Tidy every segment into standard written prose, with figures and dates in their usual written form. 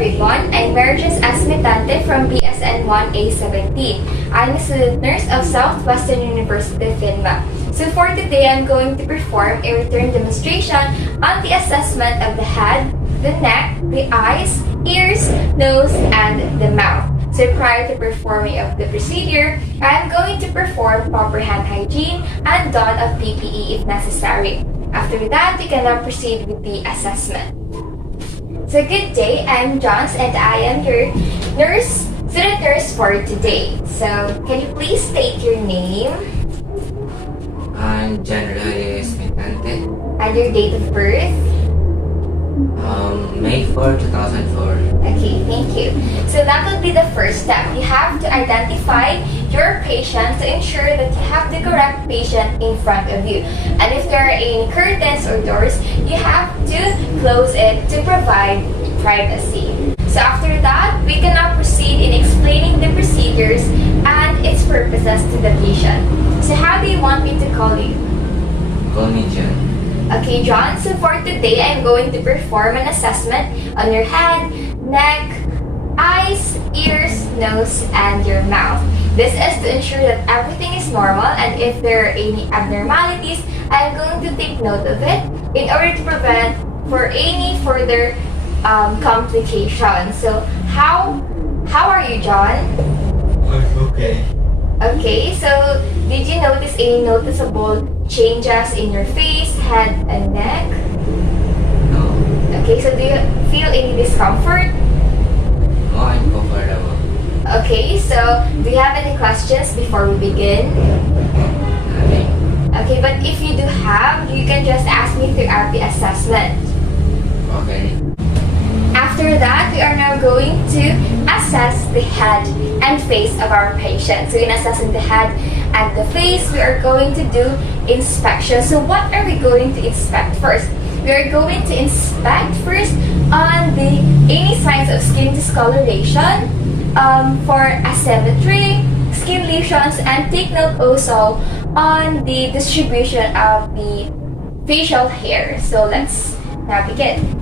everyone, I'm Merges Asmitante from BSN 1A17. I'm a student nurse of Southwestern University of Finma. So for today, I'm going to perform a return demonstration on the assessment of the head, the neck, the eyes, ears, nose, and the mouth. So prior to performing of the procedure, I'm going to perform proper hand hygiene and don of PPE if necessary. After that, we can now proceed with the assessment. So good day, I'm Johns and I am your student nurse for today. So can you please state your name? I'm John Rodriguez Mitante. And your date of birth? May 4, 2004. Okay, thank you. So that would be the first step. You have to identify your patient to ensure that you have the correct patient in front of you. And if there are any curtains or doors, you have to close it to provide privacy. So after that, we can now proceed in explaining the procedures and its purposes to the patient. So how do you want me to call you? Call me John. Okay, John, so for today, I'm going to perform an assessment on your head, neck, eyes, ears, nose, and your mouth. This is to ensure that everything is normal, and if there are any abnormalities, I'm going to take note of it in order to prevent for any further complications. So how are you, John? Okay. Okay, so did you notice any noticeable changes in your face, head, and neck? No. Okay, so do you feel any discomfort? No, I'm comfortable. Okay, so do you have any questions before we begin? Nothing. Okay, but if you do have, you can just ask me throughout the assessment. Okay. After that, we are now going to assess the head and face of our patient. So in assessing the head and the face, we are going to do inspection. So what are we going to inspect first? We are going to inspect first on the any signs of skin discoloration, for asymmetry, skin lesions, and take note also on the distribution of the facial hair. So let's now begin.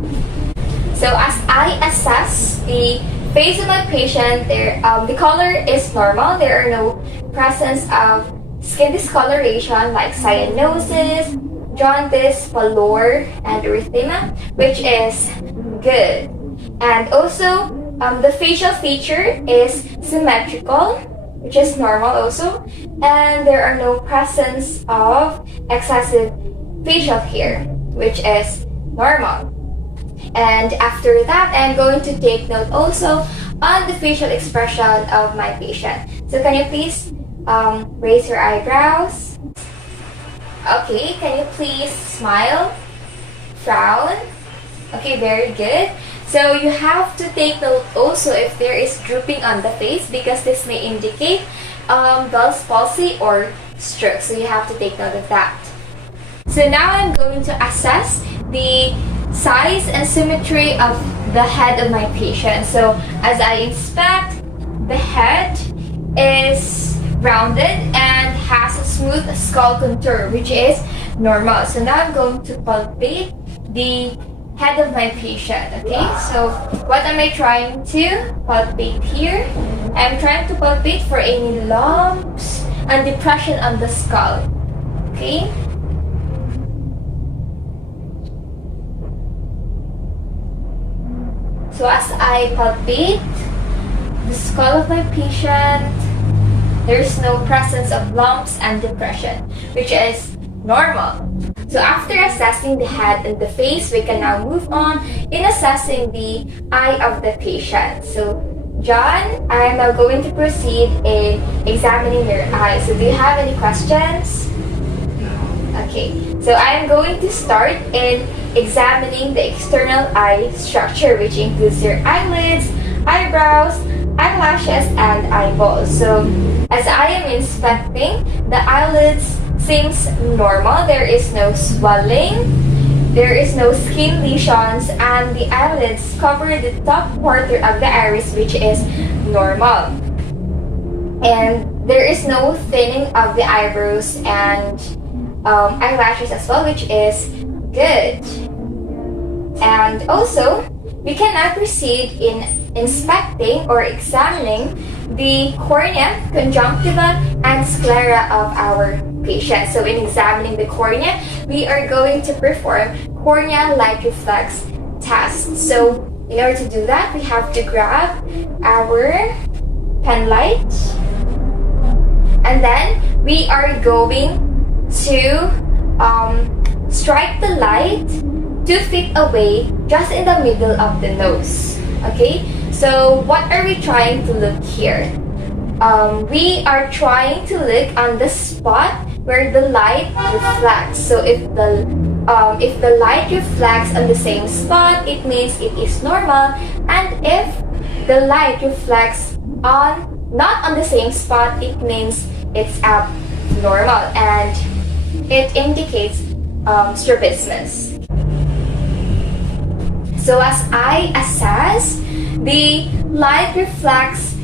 So as I assess the face of my patient, the color is normal. There are no presence of skin discoloration like cyanosis, jaundice, pallor, and erythema, which is good. And also, the facial feature is symmetrical, which is normal also. And there are no presence of excessive facial hair, which is normal. And after that, I'm going to take note also on the facial expression of my patient. So can you please raise your eyebrows? Okay, can you please smile? Frown? Okay, very good. So you have to take note also if there is drooping on the face because this may indicate Bell's palsy or stroke. So you have to take note of that. So now I'm going to assess the size and symmetry of the head of my patient. So as I inspect, the head is rounded and has a smooth skull contour, which is normal. So now I'm going to palpate the head of my patient. Okay, so what am I trying to palpate here? I'm trying to palpate for any lumps and depression on the skull. Okay. So as I palpate the skull of my patient, there's no presence of lumps and depression, which is normal. So after assessing the head and the face, we can now move on in assessing the eye of the patient. So John, I am now going to proceed in examining your eye. So do you have any questions? No. Okay, so I'm going to start in examining the external eye structure, which includes your eyelids, eyebrows, eyelashes, and eyeballs. So as I am inspecting, the eyelids seems normal. There is no swelling, there is no skin lesions, and the eyelids cover the top quarter of the iris, which is normal. And there is no thinning of the eyebrows and eyelashes as well, which is good. And also, we can now proceed in inspecting or examining the cornea, conjunctiva, and sclera of our patient. So in examining the cornea, we are going to perform cornea light reflex test. So in order to do that, we have to grab our pen light, and then we are going to strike the light 2 feet away, just in the middle of the nose. Okay, so what are we trying to look here? We are trying to look on the spot where the light reflects. So if the light reflects on the same spot, it means it is normal. And if the light reflects not on the same spot, it means it's abnormal, and it indicates strabismus. So as I assess, the light reflects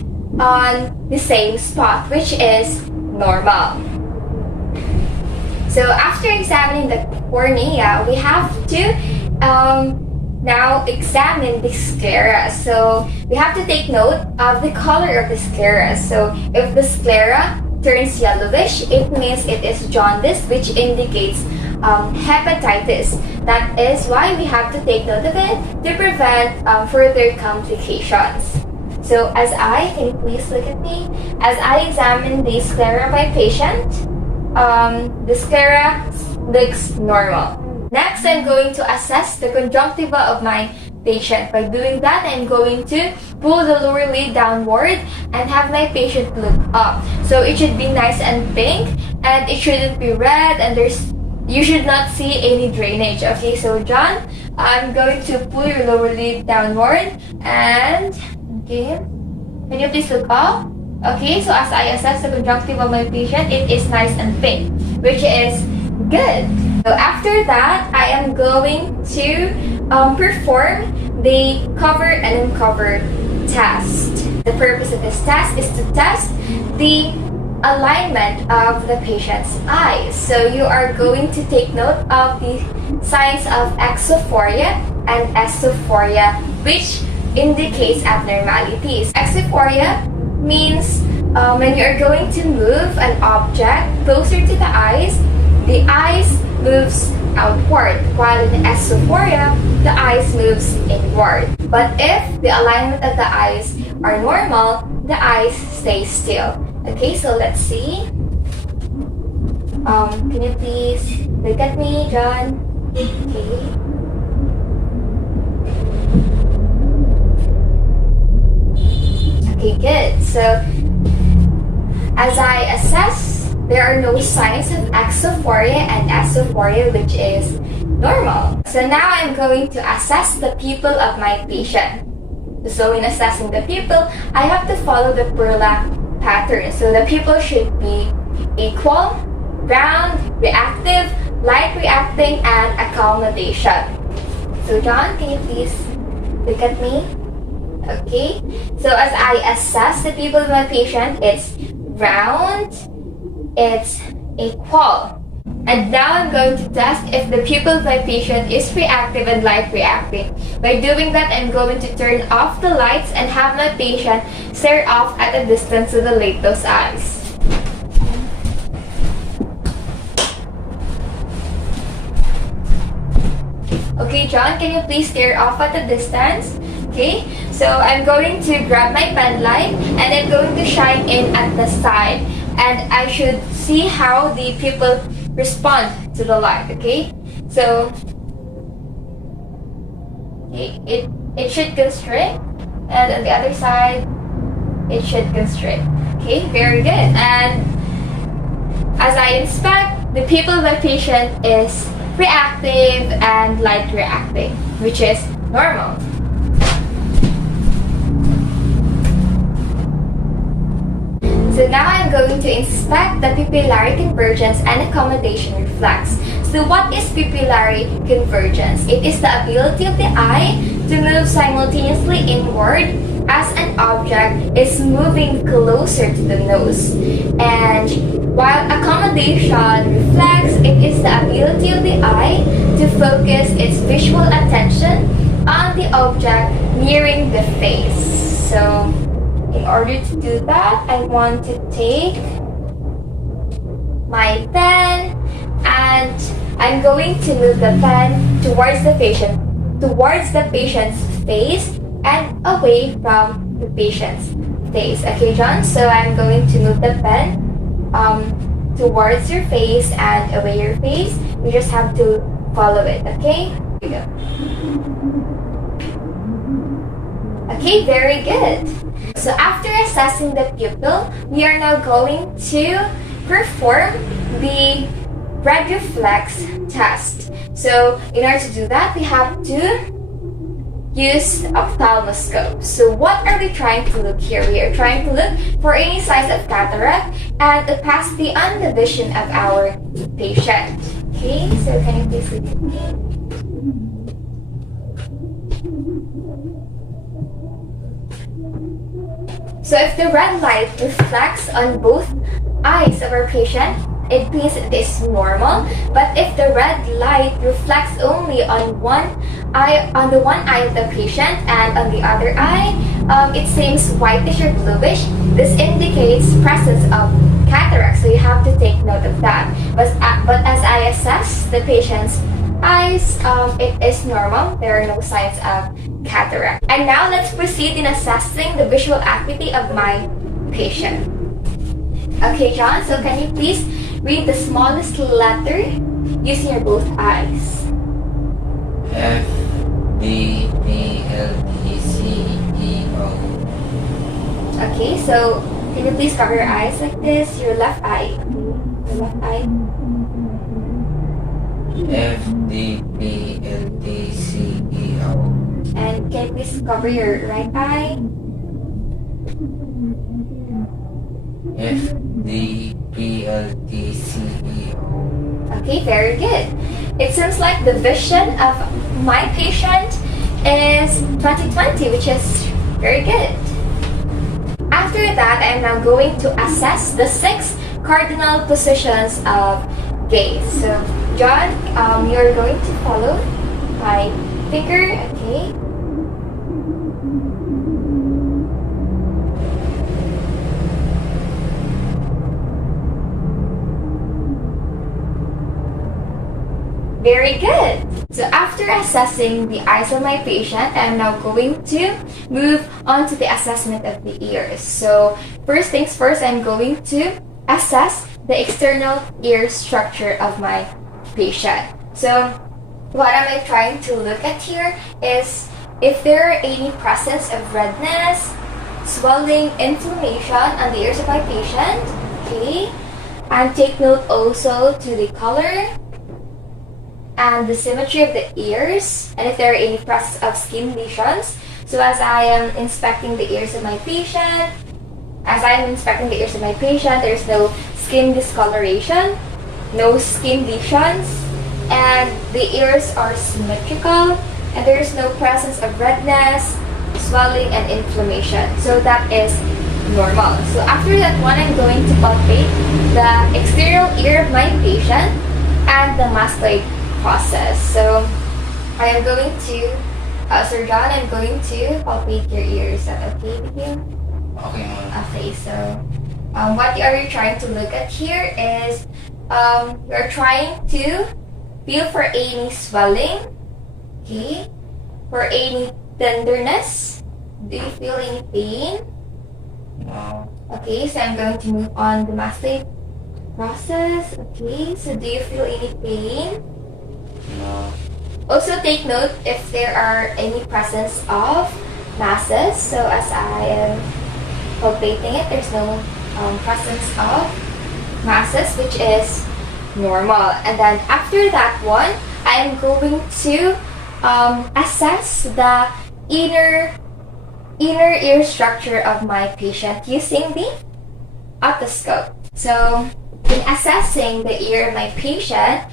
on the same spot, which is normal. So after examining the cornea, we have to now examine the sclera. So we have to take note of the color of the sclera. So if the sclera turns yellowish, it means it is jaundice, which indicates hepatitis. That is why we have to take note of it to prevent further complications. So can you please look at me? As I examine the sclera of my patient, the sclera looks normal. Next, I'm going to assess the conjunctiva of my patient. By doing that, I'm going to pull the lower lid downward and have my patient look up. So it should be nice and pink, and it shouldn't be red, and you should not see any drainage. Okay, so John, I'm going to pull your lower lid downward, and okay, can you please look up? Okay, so as I assess the conjunctiva of my patient, it is nice and pink, which is good. So after that, I am going to perform the covered and uncovered test. The purpose of this test is to test the alignment of the patient's eyes. So you are going to take note of the signs of exophoria and esophoria, which indicates abnormalities. Exophoria means when you are going to move an object closer to the eyes moves outward, while in esophoria, the eyes moves inward. But if the alignment of the eyes are normal, the eyes stay still. Okay, so let's see. Can you please look at me, John? Okay, good. So as I assess, there are no signs of exophoria and esophoria, which is normal. So now I'm going to assess the pupil of my patient. So in assessing the pupil, I have to follow the Perla pattern. So the pupil should be equal, round, reactive, light reacting, and accommodation. So John, can you please look at me? Okay, so as I assess the pupil of my patient, it's round, it's equal. And now I'm going to test if the pupil of my patient is reactive and light reacting. By doing that, I'm going to turn off the lights and have my patient stare off at a distance to dilate those eyes. Okay, John, can you please stare off at a distance? Okay, so I'm going to grab my pen light and I'm going to shine in at the side, and I should see how the pupil respond to the light. Okay, so it should constrict, and on the other side it should constrict. Okay, very good. And as I inspect, the pupil of my patient is reactive and light reacting, which is normal. So now I'm going to inspect the pupillary convergence and accommodation reflex. So what is pupillary convergence? It is the ability of the eye to move simultaneously inward as an object is moving closer to the nose. And while accommodation reflex, it is the ability of the eye to focus its visual attention on the object nearing the face. So in order to do that, I want to take my pen and I'm going to move the pen towards the patient's face and away from the patient's face. Okay, John? So I'm going to move the pen towards your face and away your face. You just have to follow it, okay? Here we go. Okay, very good. So after assessing the pupil, we are now going to perform the red reflex test. So in order to do that, we have to use ophthalmoscope. So what are we trying to look here? We are trying to look for any signs of cataract and opacity on the vision of our patient. Okay, so can you please look at me? So if the red light reflects on both eyes of our patient, it means it is normal. But if the red light reflects only on one eye of the patient and on the other eye, it seems whitish or bluish. This indicates presence of cataract, so you have to take note of that. But as I assess the patient's eyes, it is normal. There are no signs of cataract. And now let's proceed in assessing the visual acuity of my patient. Okay, John, so can you please read the smallest letter using your both eyes? F, B, B, L, D, C, E, O. Okay, so can you please cover your eyes like this? Your left eye. Okay, your left eye. F, D, B, L, D, C, E, O. And can you please cover your right eye? F, D, B, L, D, C, E, O. Okay, very good. It seems like the vision of my patient is 20/20, which is very good. After that, I am now going to assess the 6 cardinal positions of gaze. So, John, you're going to follow my finger, okay? Very good. So after assessing the eyes of my patient, I'm now going to move on to the assessment of the ears. So first things first, I'm going to assess the external ear structure of my patient. So what am I trying to look at here is if there are any presence of redness, swelling, inflammation on the ears of my patient, okay? And take note also to the color and the symmetry of the ears, and if there are any presence of skin lesions. So as I am inspecting the ears of my patient, there's no skin discoloration, no skin lesions, and the ears are symmetrical, and there is no presence of redness, swelling, and inflammation. So that is normal. So after that one, I'm going to palpate the external ear of my patient and the mastoid process. So I am going to, Sir John, I'm going to palpate your ear. Is that okay with you? Okay, ma'am. Okay, so what are you trying to look at here is you're trying to feel for any swelling, okay, for any tenderness. Do you feel any pain? No. Okay, so I'm going to move on the mastoid process. Okay, so do you feel any pain? No. Also take note if there are any presence of masses. So as I am palpating it, there's no presence of masses, which is normal. And then after that one, I'm going to assess the inner ear structure of my patient using the otoscope. So in assessing the ear of my patient,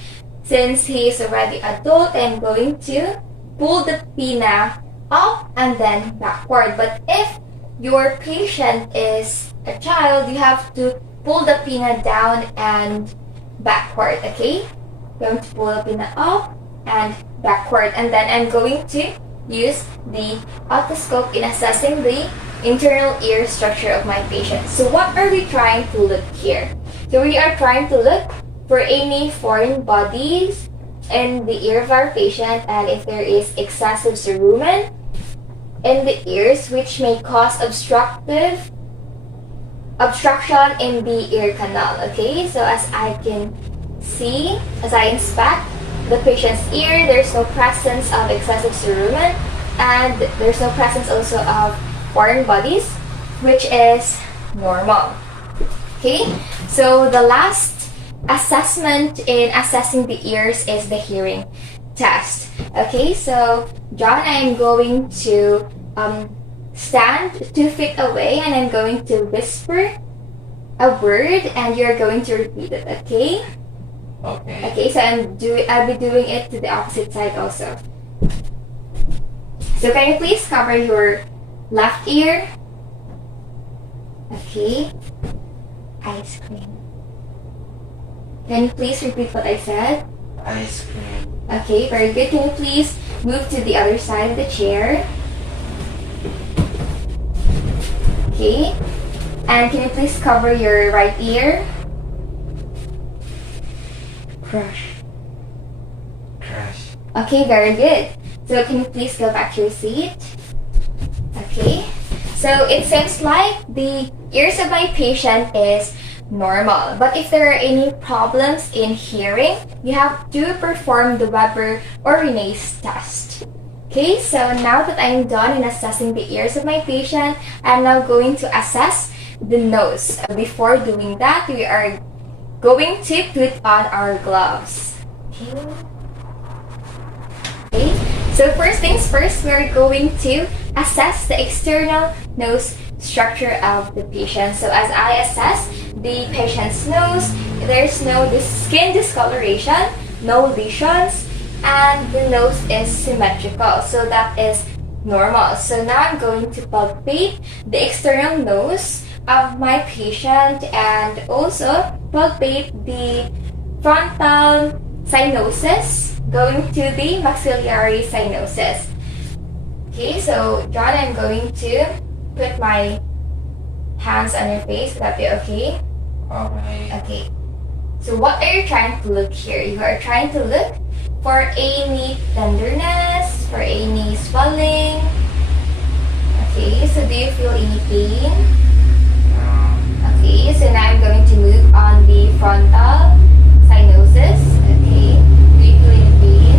since he is already adult, I'm going to pull the pinna up and then backward. But if your patient is a child, you have to pull the pinna down and backward, okay? I'm going to pull the pinna up and backward. And then I'm going to use the otoscope in assessing the internal ear structure of my patient. So what are we trying to look here? So we are trying to look for any foreign bodies in the ear of our patient, and if there is excessive cerumen in the ears which may cause obstruction in the ear canal. Okay, so as I can see, as I inspect the patient's ear, there's no presence of excessive cerumen, and there's no presence also of foreign bodies, which is normal. Okay, so the last assessment in assessing the ears is the hearing test. Okay, so John, I am going to stand 2 feet away, and I'm going to whisper a word, and you're going to repeat it. Okay? Okay. Okay, so I'll be doing it to the opposite side also. So can you please cover your left ear? Okay. Ice cream. Can you please repeat what I said? Ice cream. Okay, very good. Can you please move to the other side of the chair? Okay. And can you please cover your right ear? Crush. Crush. Okay, very good. So can you please go back to your seat? Okay. So it seems like the ears of my patient is normal. But if there are any problems in hearing, you have to perform the Weber or Rene's test. Okay, so now that I'm done in assessing the ears of my patient, I'm now going to assess the nose. Before doing that, we are going to put on our gloves. Okay, so first things first, we're going to assess the external nose structure of the patient. So as I assess the patient's nose, there's no skin discoloration, no lesions, and the nose is symmetrical. So that is normal. So now I'm going to palpate the external nose of my patient and also palpate the frontal cynosis going to the maxillary cynosis. Okay, so John, I'm going to put my hands on your face. Would that be okay? Alright. Okay. So what are you trying to look here? You are trying to look for any tenderness, for any swelling. Okay, so do you feel any pain? Okay, so now I'm going to move on the frontal cynosis. Okay, do you feel any pain?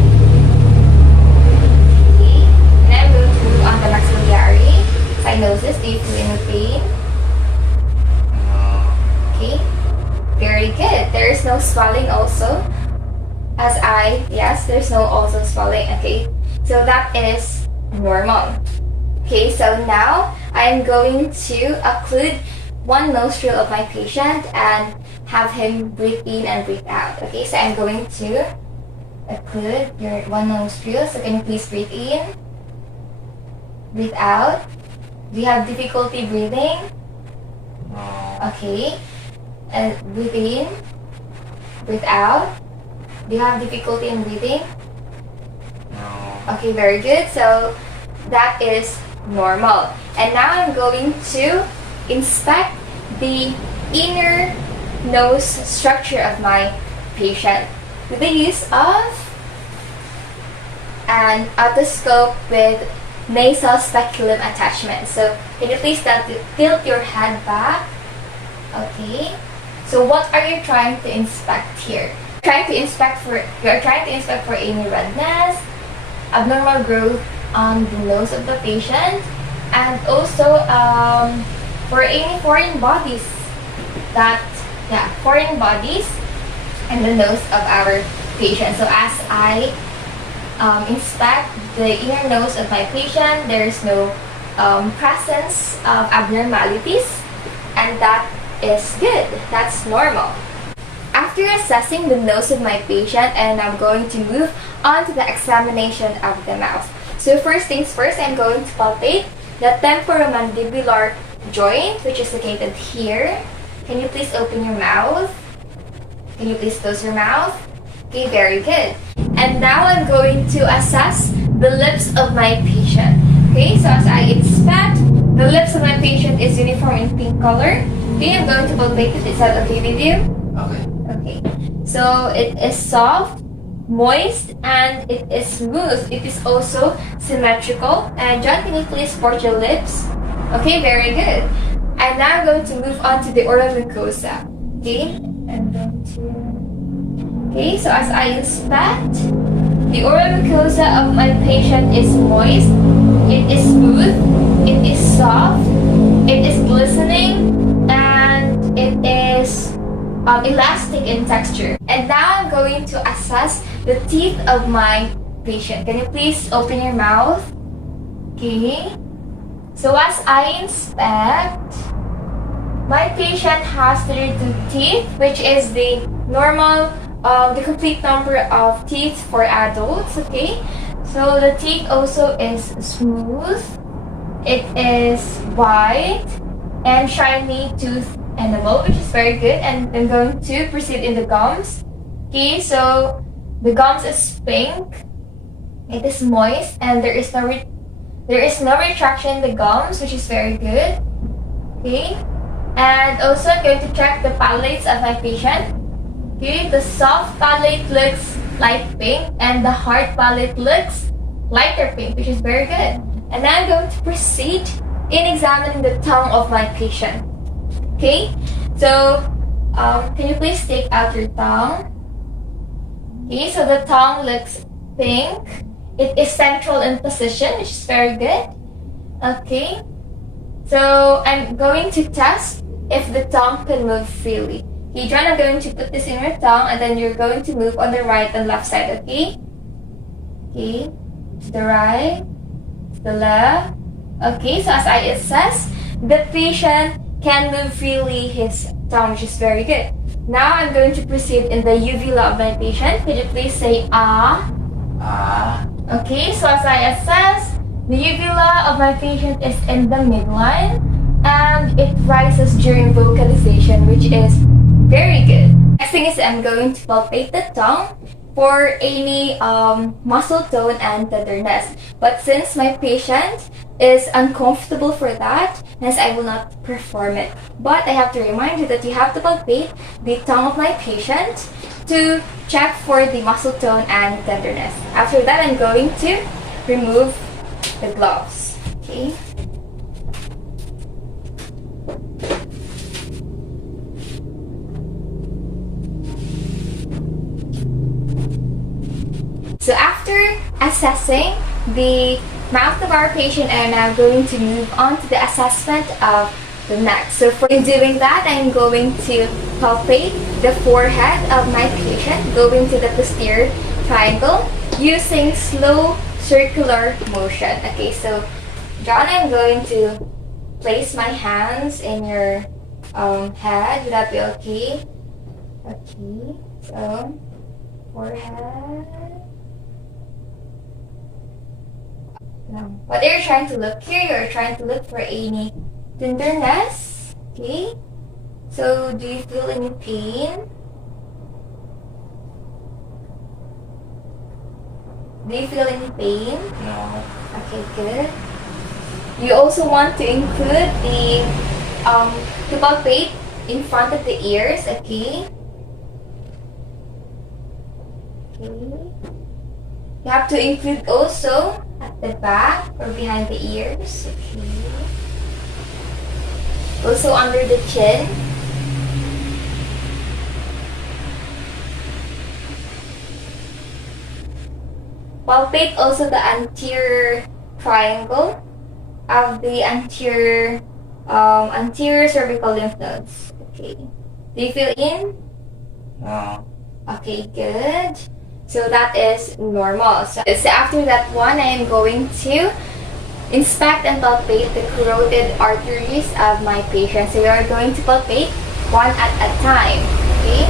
Okay, and I'm going to move on the maxillary cynosis. Do you feel any pain? Okay, very good. There is no swelling also. Yes, there's no also swelling. Okay, so that is normal. Okay, so now I'm going to occlude one nostril of my patient and have him breathe in and breathe out. Okay, so I'm going to occlude your one nostril. So can you please breathe in, breathe out? Do you have difficulty breathing? No. Okay, and breathe in, breathe out. Do you have difficulty in breathing? No. Okay, very good. So that is normal. And now I'm going to inspect the inner nose structure of my patient with the use of an otoscope with nasal speculum attachment. So can you please tilt your head back? Okay. So what are you trying to inspect here? You are trying to inspect for any redness, abnormal growth on the nose of the patient, and also for any foreign bodies in the nose of our patient. So as I inspect the inner nose of my patient, there is no presence of abnormalities, and that is good. That's normal. After assessing the nose of my patient, and I'm going to move on to the examination of the mouth. So first things first, I'm going to palpate the temporomandibular joint, which is located here. Can you please open your mouth? Can you please close your mouth? Okay, very good. And now I'm going to assess the lips of my patient. Okay, so as I inspect, the lips of my patient is uniform in pink color. Okay, I'm going to palpate it. Is that okay with you? Okay. Okay. So it is soft, moist, and it is smooth. It is also symmetrical. And John, can you please port your lips? Okay, very good. I'm now going to move on to the oral mucosa. Okay, I'm going to. Okay, so as I inspect, the oral mucosa of my patient is moist, it is smooth, it is soft, it is glistening, and it is elastic in texture. And now I'm going to assess the teeth of my patient. Can you please open your mouth? Okay. So as I inspect, my patient has 32 teeth, which is the normal the complete number of teeth for adults. Okay, so the teeth also is smooth, it is white and shiny tooth enamel, which is very good. And I'm going to proceed in the gums. Okay, so the gums is pink, it is moist, and there is no retraction in the gums, which is very good. Okay, and also I'm going to check the palates of my patient. Okay, the soft palate looks light pink and the hard palate looks lighter pink, which is very good. And now I'm going to proceed in examining the tongue of my patient. Okay, so can you please take out your tongue? Okay, so the tongue looks pink. It is central in position, which is very good. Okay, so I'm going to test if the tongue can move freely. Okay, John, I'm going to put this in your tongue and then you're going to move on the right and left side, okay? Okay, to the right, to the left. Okay, so as I assess, the patient can move freely his tongue, which is very good. Now I'm going to proceed in the uvula of my patient. Could you please say ah? Ah. Okay, so as I assess, the uvula of my patient is in the midline and it rises during vocalization, which is very good. Next thing is I'm going to palpate the tongue for any muscle tone and tenderness. But since my patient is uncomfortable for that, hence I will not perform it. But I have to remind you that you have to palpate the tongue of my patient to check for the muscle tone and tenderness. After that, I'm going to remove the gloves. Okay. So after assessing the mouth of our patient, I am now going to move on to the assessment of the neck. So for doing that, I'm going to palpate the forehead of my patient, going to the posterior triangle using slow circular motion. Okay, so John, I'm going to place my hands in your head. Would that be okay? Okay, so forehead. What are you trying to look here? You're trying to look for any tenderness. Okay. So, do you feel any pain? Do you feel any pain? No. Okay, good. You also want to include the to palpate in front of the ears. Okay. Okay. You have to include also at the back or behind the ears. Okay. Also under the chin. Palpate also the anterior triangle of the anterior cervical lymph nodes. Okay. Do you feel in? No. Okay, good. So that is normal. So after that one, I am going to inspect and palpate the carotid arteries of my patient. So we are going to palpate one at a time. Okay?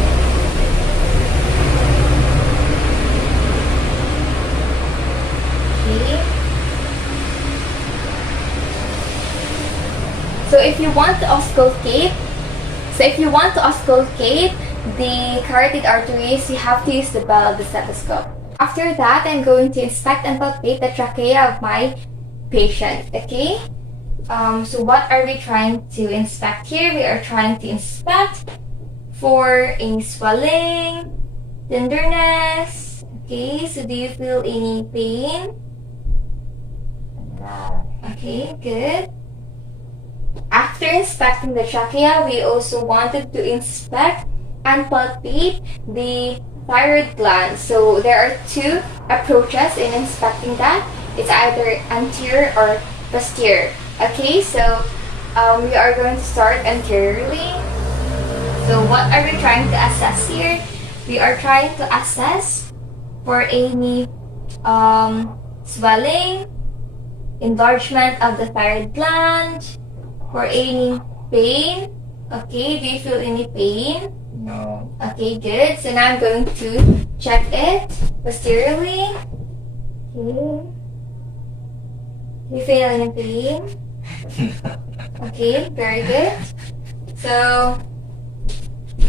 Okay. So if you want to auscultate the carotid arteries, you have to use the bell of the stethoscope. After that, I'm going to inspect and palpate the trachea of my patient, okay? So what are we trying to inspect here? We are trying to inspect for any swelling, tenderness, okay? So do you feel any pain? Okay, good. After inspecting the trachea, we also wanted to inspect and palpate the thyroid gland. So there are two approaches in inspecting that. It's either anterior or posterior. Okay, so we are going to start anteriorly. So what are we trying to assess here? We are trying to assess for any swelling, enlargement of the thyroid gland, for any pain. Okay, do you feel any pain? No. Okay, good. So now I'm going to check it posteriorly. Okay. Do you feel any pain? Okay, very good. So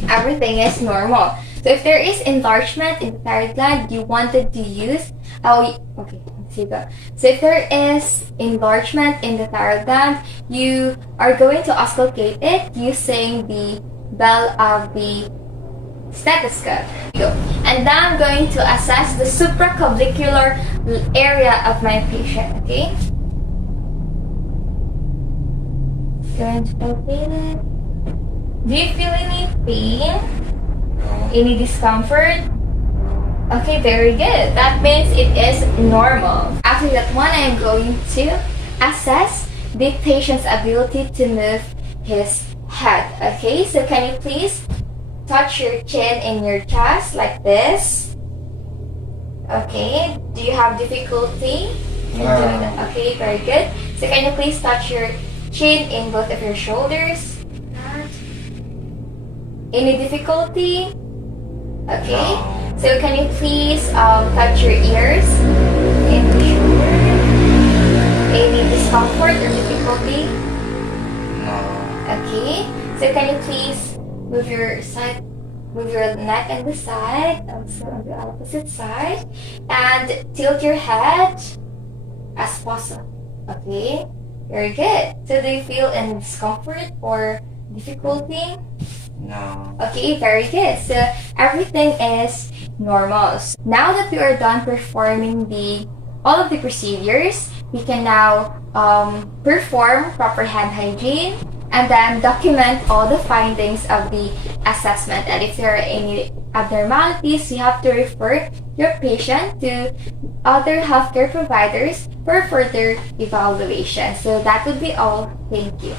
everything is normal. So if there is enlargement in the thyroid gland, you wanted to use okay, let's see that. So if there is enlargement in the thyroid gland, you are going to auscultate it using the bell of the stethoscope. And now I'm going to assess the supraclavicular area of my patient, okay? Going to palpate it. Do you feel any pain? No. Any discomfort? Okay, very good. That means it is normal. After that one, I am going to assess the patient's ability to move his head. Okay, so can you please touch your chin in your chest like this? Okay, do you have difficulty in doing that? Okay, very good. So can you please touch your chin in both of your shoulders? Any difficulty? Okay. No. So can you please touch your ears and your shoulder? Any discomfort or difficulty? No. Okay. So can you please move your neck and the side, also on the opposite side, and tilt your head as possible. Okay. Very good. So do you feel any discomfort or difficulty? No. Okay, very good. So everything is normal. So now that we are done performing all of the procedures, we can now perform proper hand hygiene and then document all the findings of the assessment. And if there are any abnormalities, you have to refer your patient to other healthcare providers for further evaluation. So that would be all. Thank you.